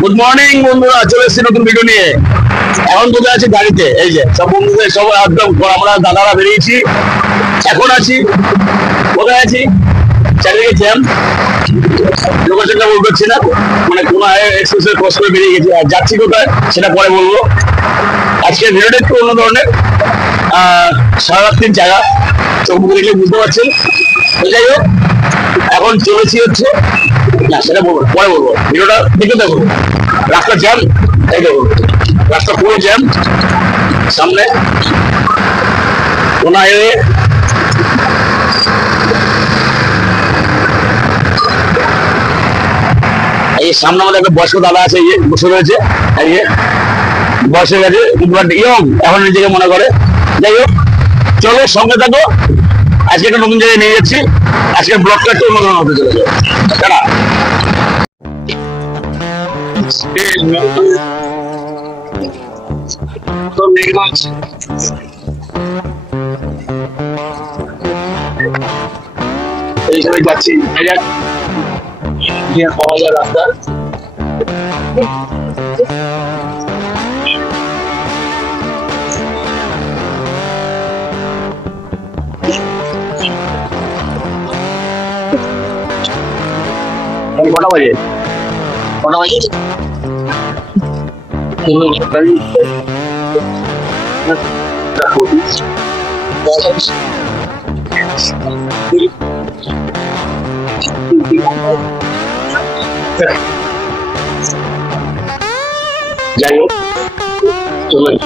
Good morning বন্ধুরা, চলে এসেছি নতুন ভিডিও নিয়ে। এখন কোথায় আছি? গাড়িতে। এই যে সব বন্ধুদের সব একদম আমরা দাদারা বেরিয়েছি। এখন আছি কোথায় আছি? চারিদিকে জ্যাম, লোকেশনটা বলতে পারছি না, মানে কোনো এক্সপ্রেসের ক্রস করে বেরিয়ে গেছি। আর যাচ্ছি কোথায় সেটা পরে বলবো। আজকের ভিডিওটা একটু অন্য ধরনের, সারারাত্রির জায়গা, চোখ মুখে দেখলে বুঝতে পারছেন। যাই হোক, এখন চলেছি হচ্ছে না, সেটা বলবো পরে বলবো। ভিডিওটা দেখে দেখো। রাস্তা জ্যাম, এই দেখো রাস্তা পুরো জ্যাম। সামনে কোন হাইওয়ে, এই সামনে আমাদের একটা বয়স্ক দাদা আছে, এই বসে রয়েছে। এই বয়স হয়ে গেছে ইয়ং, এখন নিজেকে মনে করে। যাই হোক, চলো সঙ্গে থাকো। আজকে একটা নতুন জায়গায় নিয়ে যাচ্ছি। আজকের ব্লগটা একটু অন্যরকম হতে চলেছে। তারা এইখানে যাচ্ছি, পাওয়া যায় রাস্তা। কটা বাজে? কটা বাজে? যাই হোক, চলুন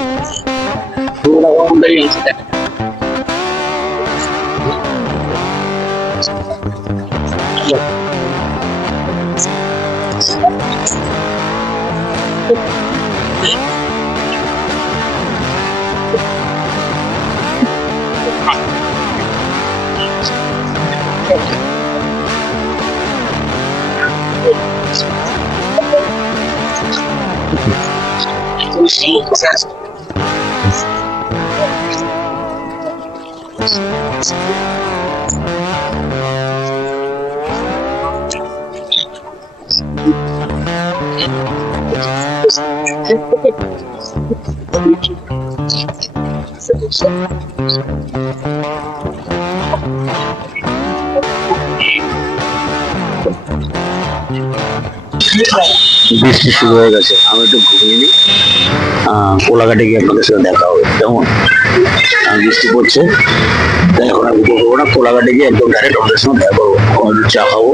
বৃষ্টি শুরু হয়ে গেছে। আমি একটু ঘুমিয়ে নিই, কোলাঘাটে গিয়ে আপনাদের সাথে দেখা হবে। কেমন বৃষ্টি পড়ছে, তাই এখন আমি করবো না। কোলাঘাটে গিয়ে একদম ডাইরেক্ট আমাদের সঙ্গে দেখা করবো, চা খাবো,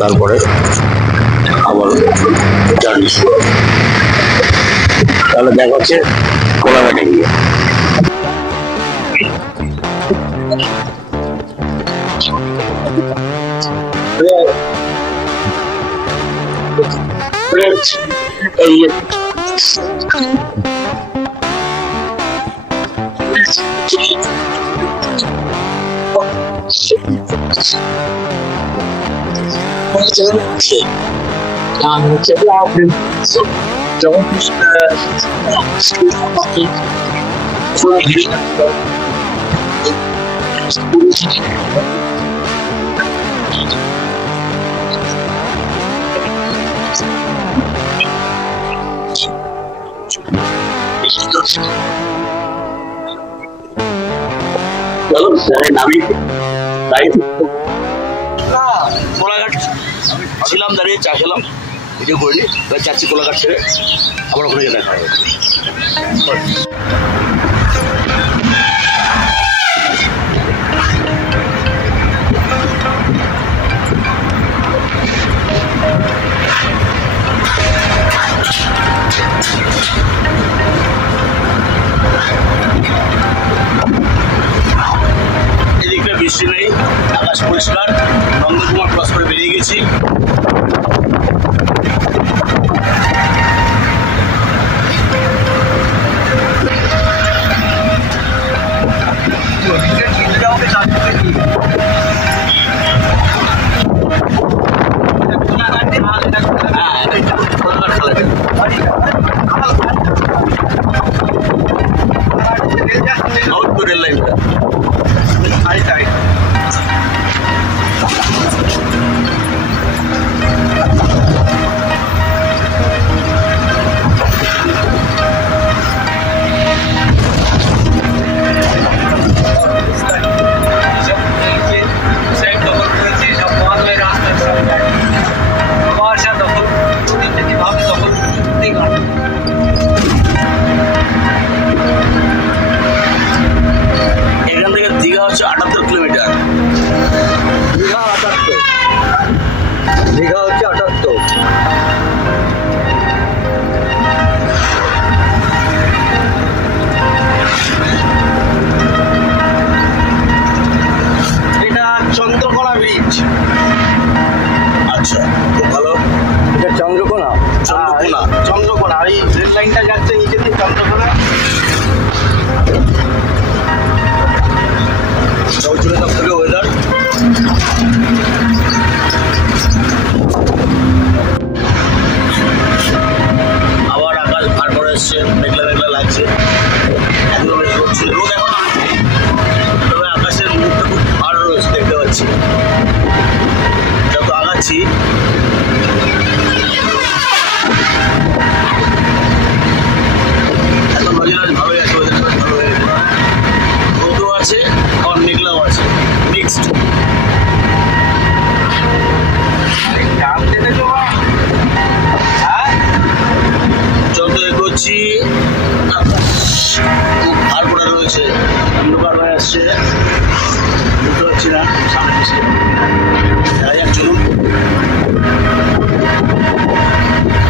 তারপরে আবার জার্নি শুরু হবে। তাহলে দেখা হচ্ছে কোলাঘাটে গিয়ে। কোলাঘাট ছিলাম, দাঁড়িয়ে চা খেলাম, ভিডিও করিনি, যাচ্ছি কোলাঘাট ছেড়ে আবার ওখানে দেখা হবে। এদিকটা বৃষ্টি নেই, আকাশ পরিষ্কার। নন্দকুমার ক্রস করে বেরিয়ে গেছি। রেল লাইনটা 78। এটা চন্দ্রকোনা ব্রিজ। আচ্ছা, খুব ভালো। এটা চন্দ্রকোনা। চন্দ্রকোনা। চন্দ্রকোনা এই রেল লাইনটা যাচ্ছে নিচে দিয়ে চন্দ্রকোনা। চৌচুরে সব থেকে ওয়েদার আবার আকাশ ভার করে এসছে, মেঘলা মেঘলা লাগছে, একদম রোদ ছিল, রোদ এখন আছে, তবে আকাশের মুখটা খুব ভার রয়েছে দেখতে পাচ্ছি। যত আগাচ্ছি এত নজর ভালোই আছে, ওয়েদার ভালো হয়ে গেছে, রোদও আছে আর মেঘলাও আছে, মিক্সড। যত এগোচ্ছি খুব ভার পড়ে রয়েছে, অন্ধকার হয়ে আসছে, বুঝতে পারছি না সামনে বৃষ্টি। দেখা যাক, চলুন।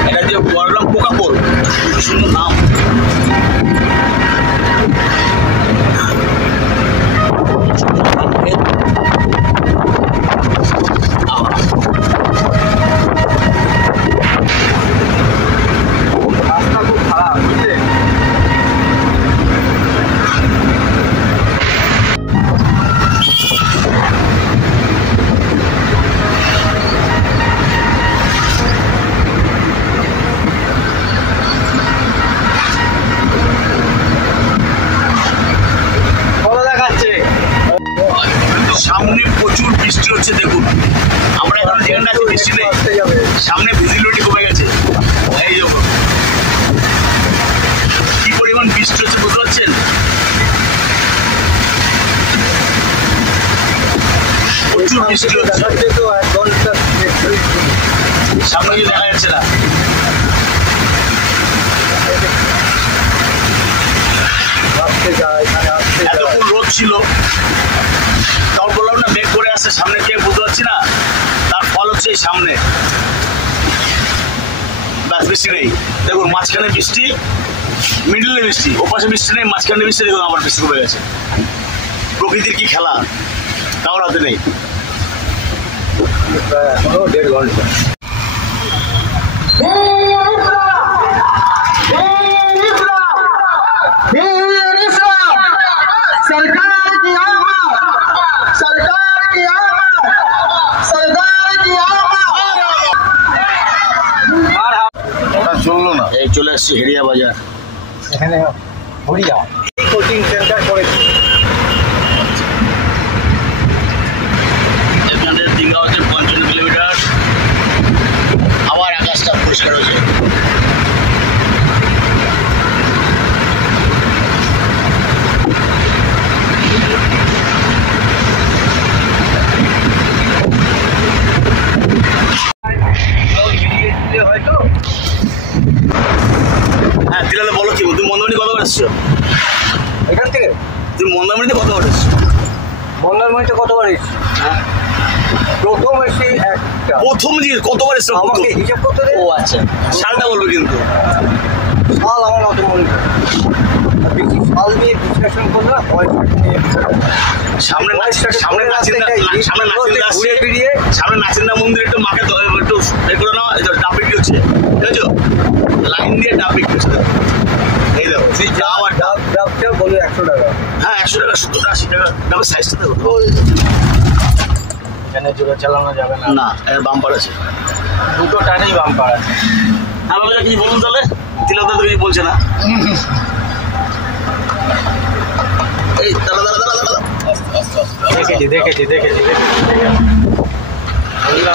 এটা যে বললাম পোকাপোল, খুব সুন্দর নাম। রাস্তা খুব খারাপ বুঝলে। ভালো দেখাচ্ছে। সামনে প্রচুর বৃষ্টি হচ্ছে, দেখুন। আমরা এখন যেখানে আছি বৃষ্টি নেই, সামনে ভিজিবিলিটি কমে গেছে। এই দেখুন কি পরিমাণ বৃষ্টি হচ্ছে, বুঝতে পারছেন? প্রচুর বৃষ্টি হচ্ছে, দেখাচ্ছে তো 1 ঘন্টা 43 মিনিট। সামনে কিছু দেখা যাচ্ছে না। আসতে যায়, এখানে আসতে যায়। এতক্ষণ রোদ ছিল, তখন বললাম না মেঘ করে আসছে, সামনে কে বুঝতে পারছি না, তার ফল হচ্ছে এই সামনে। ব্যাস, বৃষ্টি নেই, দেখুন মাঝখানে বৃষ্টি, মিডলে বৃষ্টি, ওপাশে বৃষ্টি নেই, মাঝখানে বৃষ্টি, দেখুন আবার বৃষ্টি কমে গেছে। প্রকৃতির কি খেলা, তাও রাতে নেই। এখনো 1.5 ঘন্টা। চললো না, এই চলে আসছি হেরিয়া বাজার। এখানে হরিয়া কোচিং সেন্টার করেছি। এখান থেকে দীঘা হচ্ছে 55 কিলোমিটার। আবার আকাশটা পরিষ্কার হয়েছে। হয়তো হ্যাঁ, দিলালে বলো কি, তুমি মন্দারমণি কত করে এসছো? এখান থেকে তুমি মন্দারমণিতে কত করে এসছো? মন্দারমণিতে কতবার এসেছি? হ্যাঁ, প্রথম এসে একটা। প্রথম যে কতবার এসছো? আমাকে হিসাব করতে দে। ও আচ্ছা, সালটা বলবে কিন্তু। সাল আমার অত মনে নেই। বেশি সাল নিয়ে বিশ্লেষণ করলে না পয়সা নিয়ে সামনে সামনে নাচিন্দা ঘুরে ফিরিয়ে সামনে নাচিন্দা মন্দির একটু মাকে একটু বের করে নাও, ডাব বিক্রি হচ্ছে, বুঝেছো? লাইন দিয়ে ডাব বিক্রি হচ্ছে, এই দেখো সেই ডাব আর ডাব। ডাবটা বলে 100 টাকা। হ্যাঁ, 100 টাকা, 70 টাকা, 80 টাকা। ডাবের সাইজটা দেখো। এখানে জোরে চালানো যাবে না। না, এর বাম্পার আছে, দুটো টানেই বাম্পার আছে। হ্যাঁ বাবা, কিছু বলুন তাহলে। তিলক তো কিছু বলছে না। এই দাঁড়া দাঁড়া দাঁড়া দাঁড়া, দেখেছি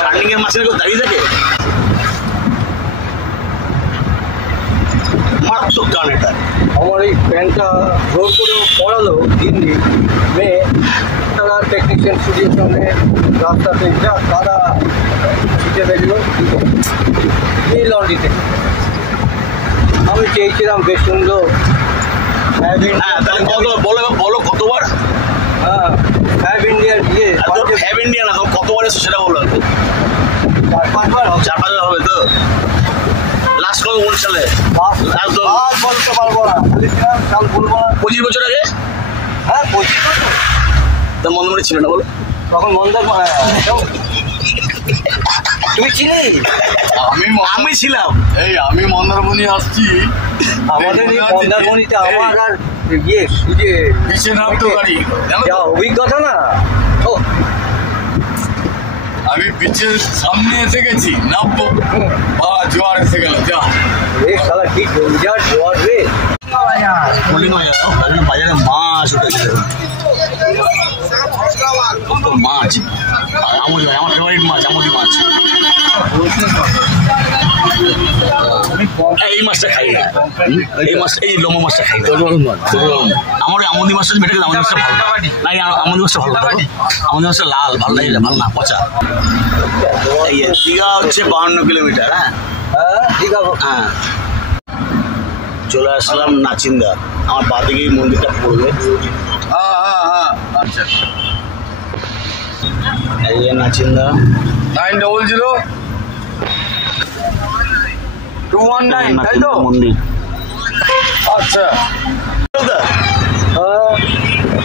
টার্নিং এর মাঝখানে কেউ দাঁড়িয়ে থাকে? মারাত্মক টান এটা। আমার এই প্যান্টটা জোর করে পড়ালো দিল্লি মেয়ে, তারা টেকনিশিয়ান স্টুডিওর সামনে রাস্তাতে যা তারা ছিটে ফেললো এই লন্ড্রিতে। আমি চেয়েছিলাম বেশ সুন্দর। হ্যাঁ, তাহলে বলো বলো কতবার? হ্যাঁ, ফ্যাব ইন্ডিয়ার ফ্যাব ইন্ডিয়া না, কতবার এসো সেটা বলো। 4-5 বার হবে। 4-5 বার হবে তো? লাস্ট কত কোন সালে? একদম আর বলতে পারবো না, বলেছিলাম কাল বলবো না। 25 বছর আগে? হ্যাঁ 25 বছর। তা মন্দারমণি ছিল না বলো? তখন তুমি চিনি? আমি ছিলাম। আমি মন্দারমণি আসছি, আমাদের এই মন্দারমণিতে আমার আর ইয়ে সুজে পিছিয়ে নামতে পারি যা অভিজ্ঞতা না। ও আমি পিছের সামনে এসে গেছি, নামবো বা জোয়ার এসে গেল, যা রে শালা কি ডেঞ্জার জোয়ার রে। বাজারে মাছ উঠেছে, মাছ আমুদি, আমার ফেভারিট মাছ আমুদি মাছ। এই মাছটা খাই না, এই মাছটা, এই লম্বা মাছটা খাই না। আমার আমুদি মাছটা বেটে গেছে, আমুদি মাছটা ভালো না, আমুদি মাছটা ভালো লাগে, আমুদি মাছটা লাল, ভালো লাগে, ভালো না, পচা। এই দীঘা হচ্ছে 52 কিলোমিটার। হ্যাঁ ঠিক আছে। হ্যাঁ, চলে আসলাম নাচিন্দা। আমার পা থেকে এই মন্দিরটা পড়বে। আচ্ছা, এই যে নাচিন্দা 900219, তাই তো? মন্দির। আচ্ছা, হ্যাঁ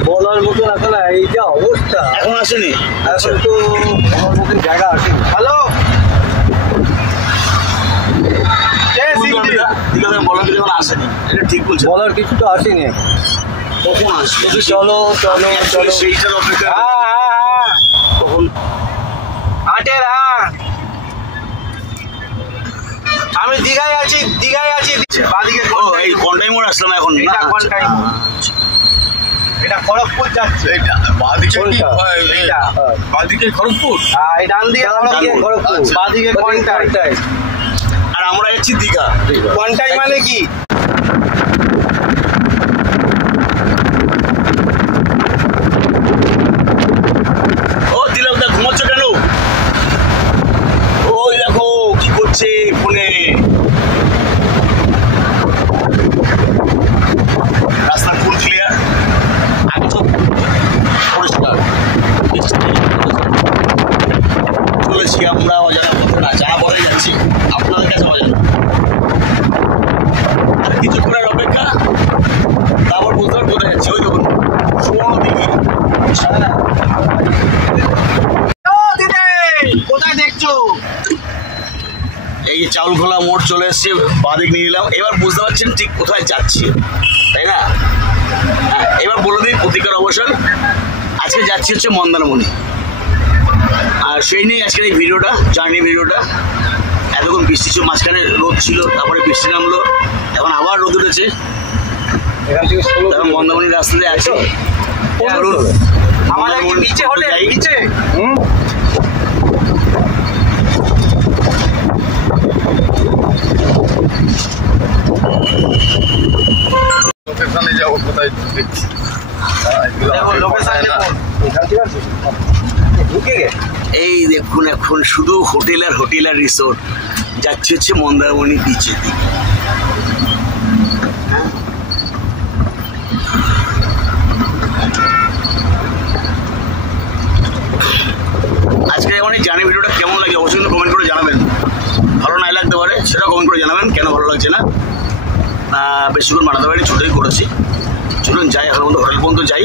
বলার মতন এখন এই যা অবস্থা, এখন আসেনি? এখন তো বলার মতন জায়গা আছে। হ্যালো বলার কিছু আসেনি, এটা ঠিক বলছে। বলার কিছু তো আসেনি। কখন আসবে? চলো চলো চলো। সেইটার অপেক্ষা। তখন আমি দীঘায় আছি, দীঘায় আছি। বাদিকে ও এই কন্টাই মোড় আসলাম এখন। এটা কোনটাই? এটা খড়গপুর যাচ্ছে। এইটা বাদিকে কি? কোনটা? এইটা বাদিকে খড়গপুর। হ্যাঁ এই ডান দিয়ে খড়গপুর, আচ্ছা। বাদিকে কোনটাই? আর আমরা যাচ্ছি দীঘা। কোনটাই মানে কি? ও দিলাম, দা ঘুমাচ্ছ কেন? ওই দেখো কি করছে ফোনে। রাস্তা ফুল ক্লিয়ার, আগে তো পরিষ্কার। চলেছি আমরা অজানা পথে না, জানা পথে যাচ্ছি, আপনাদের কাছে অজানা। আর কিছুক্ষণের অপেক্ষা, তারপর বুঝতে পারবো কোথায় যাচ্ছি। ওই দেখুন সুবর্ণ দিঘি। কোথায় দেখছো? এই যে চাউলখোলা মোড় চলে এসছে, বাদিক নিয়ে নিলাম। এবার বুঝতে পারছেন ঠিক কোথায় যাচ্ছি, তাই না? হ্যাঁ, এবার বলে দিই প্রতিকার অবসর। আজকে যাচ্ছি হচ্ছে মন্দারমণি, আর সেই নিয়ে আজকের এই ভিডিওটা, জার্নি ভিডিওটা। এতক্ষণ বৃষ্টি ছিল, মাঝখানে রোদ ছিল, তারপরে বৃষ্টি নামলো, এখন আবার রোদ উঠেছে। এখান থেকে এখন মন্দারমণির রাস্তাতে আছি। চলুন আমাদের কি নিচে হলে যাই। নিচে লোকেশনে যাবো, কোথায় দেখছি। দেখো লোকেশন দেখুন, এখান থেকে ঢুকে গে। এই দেখুন এখন শুধু হোটেল আর হোটেল আর রিসোর্ট। যাচ্ছি হচ্ছে মন্দারমণি বিচের দিকে। আজকে মানে জানি ভিডিওটা কেমন লাগে অবশ্যই কমেন্ট করে জানাবেন। ভালো নাই লাগতে পারে, সেটা কমেন্ট করে জানাবেন কেন ভালো লাগছে না। বেশিক্ষণ বানাতে পারি, ছোটোই করেছি। চলুন যাই, এখন মধ্যে হোটেল পর্যন্ত যাই।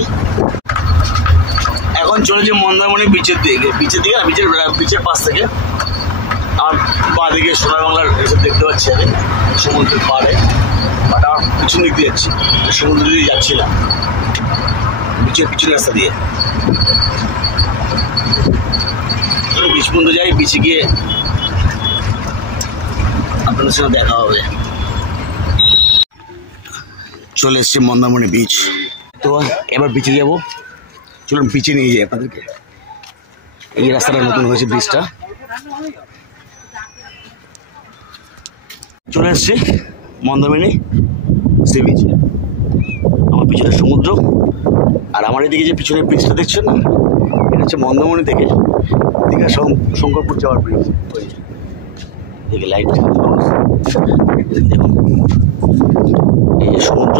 এখন চলেছে মন্দারমণি বিচের দিকে, না বিচের পাশ থেকে। আর বাঁ দিকে সোনার বাংলার এসব দেখতে পাচ্ছি আমি, সমুদ্রের পাড়ে। বাট আমার পিছন দিক দিয়ে যাচ্ছি, সমুদ্র দিয়ে যাচ্ছি না, বিচের পিছনে রাস্তা দিয়ে। বিচ পর্যন্ত যাই, বিচে গিয়ে আপনাদের সঙ্গে দেখা হবে। চলে এসছি মন্দারমণি বিচ। তো এবার বিচে যাবো, চলুন বিচে নিয়ে যাই আপনাদেরকে। এই রাস্তাটা নতুন হয়েছে, ব্রিজটা। চলে এসছি মন্দারমণি সি বিচ। আমার পিছনে সমুদ্র, আর আমার এদিকে যে পিছনে ব্রিজটা দেখছেন না, এটা হচ্ছে মন্দারমণি থেকে দীঘা শঙ্করপুর যাওয়ার ব্রিজ। দেখে লাইট দেখুন, এই যে সমুদ্র,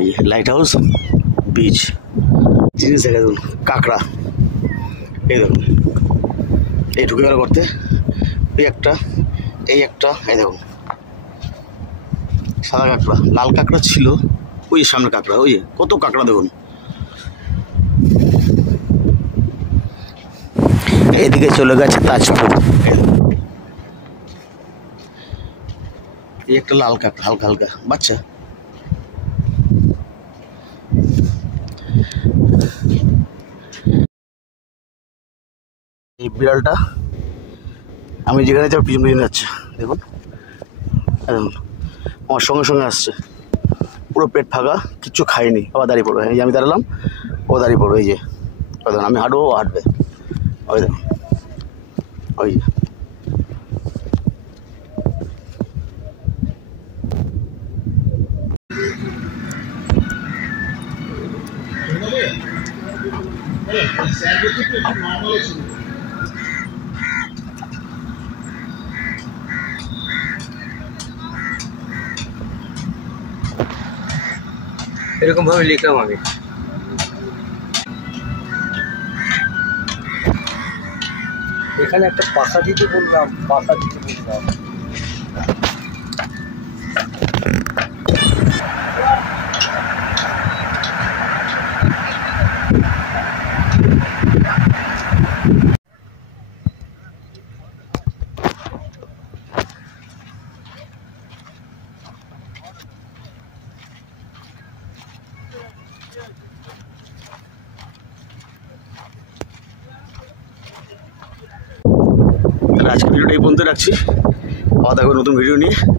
এই লাইট হাউস, বিচ। জিনিস দেখা দেখুন, কাঁকড়া, এই দেখুন, এই ঢুকে গেল করতে, এই একটা, এই দেখুন সাদা কাঁকড়া, লাল কাঁকড়া ছিল ওই সামনে কাঁকড়া, ওই যে কত কাঁকড়া দেখুন। এদিকে চলে গেছে তাজপুর, এই একটা লাল কাঁকড়া হালকা হালকা বাচ্চা। এই বিড়ালটা আমি যেখানে যাবো পিছন পিছনে যাচ্ছে, দেখুন দেখুন আমার সঙ্গে সঙ্গে আসছে, পুরো পেট ফাঁকা, কিচ্ছু খাইনি, আবার দাঁড়িয়ে পড়বে। এই যে আমি দাঁড়ালাম, ও দাঁড়িয়ে পড়বে, এই যে ওই দেখুন আমি হাঁটবো, ও হাঁটবে, ওই দেখুন ওই যে। এরকম ভাবে লিখলাম আমি। এখানে একটা পাখা দিতে বললাম, পাখা দিতে বললাম। আজকে ভিডিওটা এই পর্যন্ত রাখছি, আবার দেখো নতুন ভিডিও নিয়ে।